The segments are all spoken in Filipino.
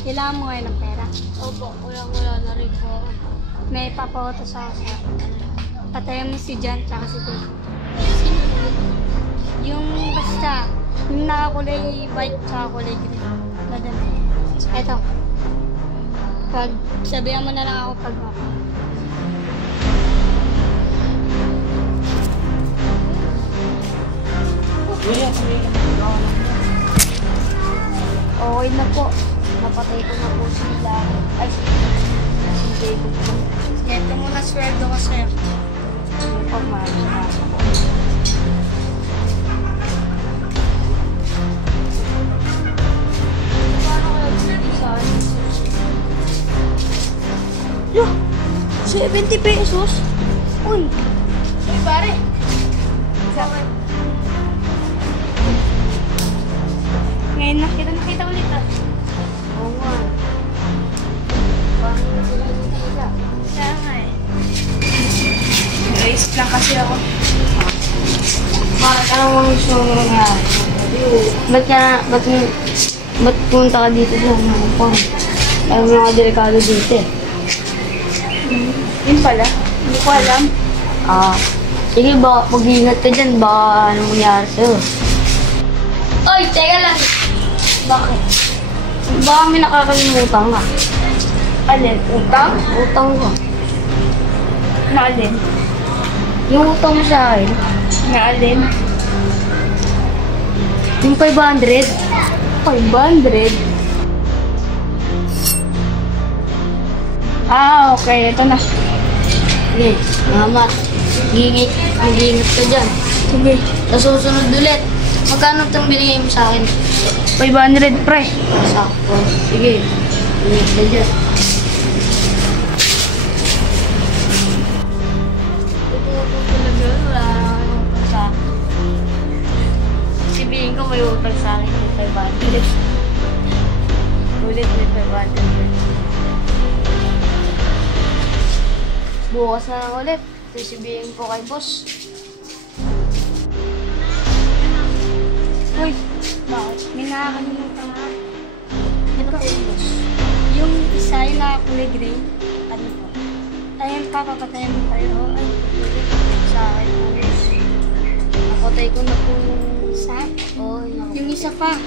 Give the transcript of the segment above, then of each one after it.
Kailangan mo ngayon ng pera. Opo, wala na rin po. May papautos ako sa patayin mo si John tsaka si Dave. Sino yun? Yung basta, yung nakakulay white tsaka kulay green. Madam. Eto. Pag sabihan mo na lang ako pag ako. Okay na po. Napatay ko na po sila. Ay, si Jacob po. Sige, ito muna sweldo ko sa'yo. Yung pagmamahal po. Paano kaya sinabi sa akin? Yo! 70 pesos? Uy! Uy, pare! Bakit? Ngayon nakita ulit ah. Oo nga. Paano na sila nila? Kaya nga eh. Naisip lang kasi ako. Bakit anong gusto mo nga? Ba't punta ka dito sa mga pang? Ayaw mo nga delikado dito eh. Yun pala. Hindi ko alam. Sige, baka mag-iingat ka dyan. Baka anong mangyari sa'yo. Oy, teka lang! Bakit? Baka may nakakalimutan ka. Alin? Utang? Utang ko. Na alin? Yung utang mo sa akin, Na alin? yung 500. 500? Okay. Ito na. Sige, salamat. Mag-iingat ka dyan. Sige. Sa susunod ulit, magkano itong binigay mo sa akin? 500, pre. Sakto. Sige, ingat ka dyan. Ito po talaga, wala nang utang sa akin. Sabihin ko may utang sa akin yung 500. Ulit may 500. Bukas na lang ulit. Sasabihin ko kay boss. Uy, bakit? May nakakalimutan ka. Ano po yung boss? Yung isa yung nakakulay gray. Ano po? Ayun, papapatayin mo kayo. Ay, Sa akin po boss. Napatay ko na po yung isa? Oo, Yung isa pa.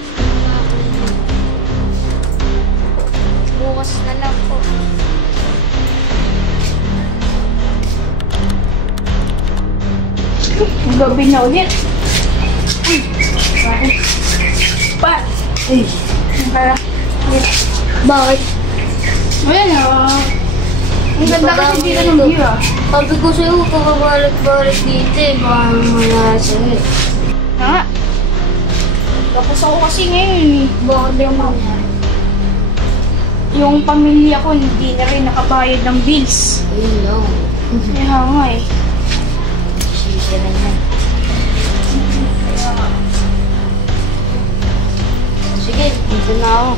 bukas na lang po. Gabi na ulit. Uy. Bakit? Pa! Uy, Para. bakit? Ayan ang ganda kasi dito ng view Sabi ko sa'yo, kakabalik-balik dito eh. Baka mangyari sa'yo. nga. Tapos ako kasi ngayon eh. Bakit yung mangyari? Yung pamilya ko hindi na rin nakabayad ng bills. Ayun lang. Kaya nga eh. Sige na yan. Sige, dito na ako.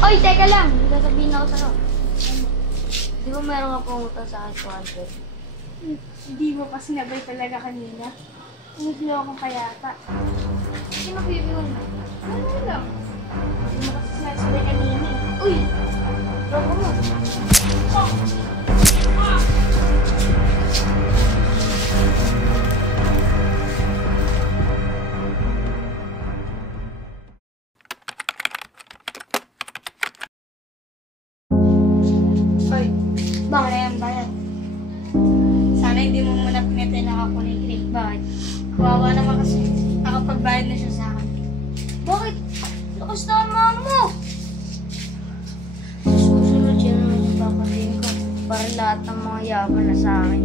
Oy, teka lang! May sasabihin ako sa'yo. Di ba meron ka pumunta sa akin 200? Hindi mo pa sinabay talaga kanina. Naglo ako kayata. Sino bibigyan mo? Ano lang? Hindi mo kasi sinasabay kanina eh. Uy! Loko mo. Uy, bakit yan bayad? Sana hindi mo muna pinatay nakakulay gray. Bakit? Kawawa naman kasi. Nakapagbayad na siya sa akin. Bakit? Lakas na ang mama mo! Susunod yan naman yung papatiin ko. Para lahat ng mga yaman na sa akin.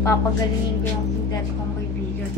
Papagalingin ko yung pinter kong kaibigan.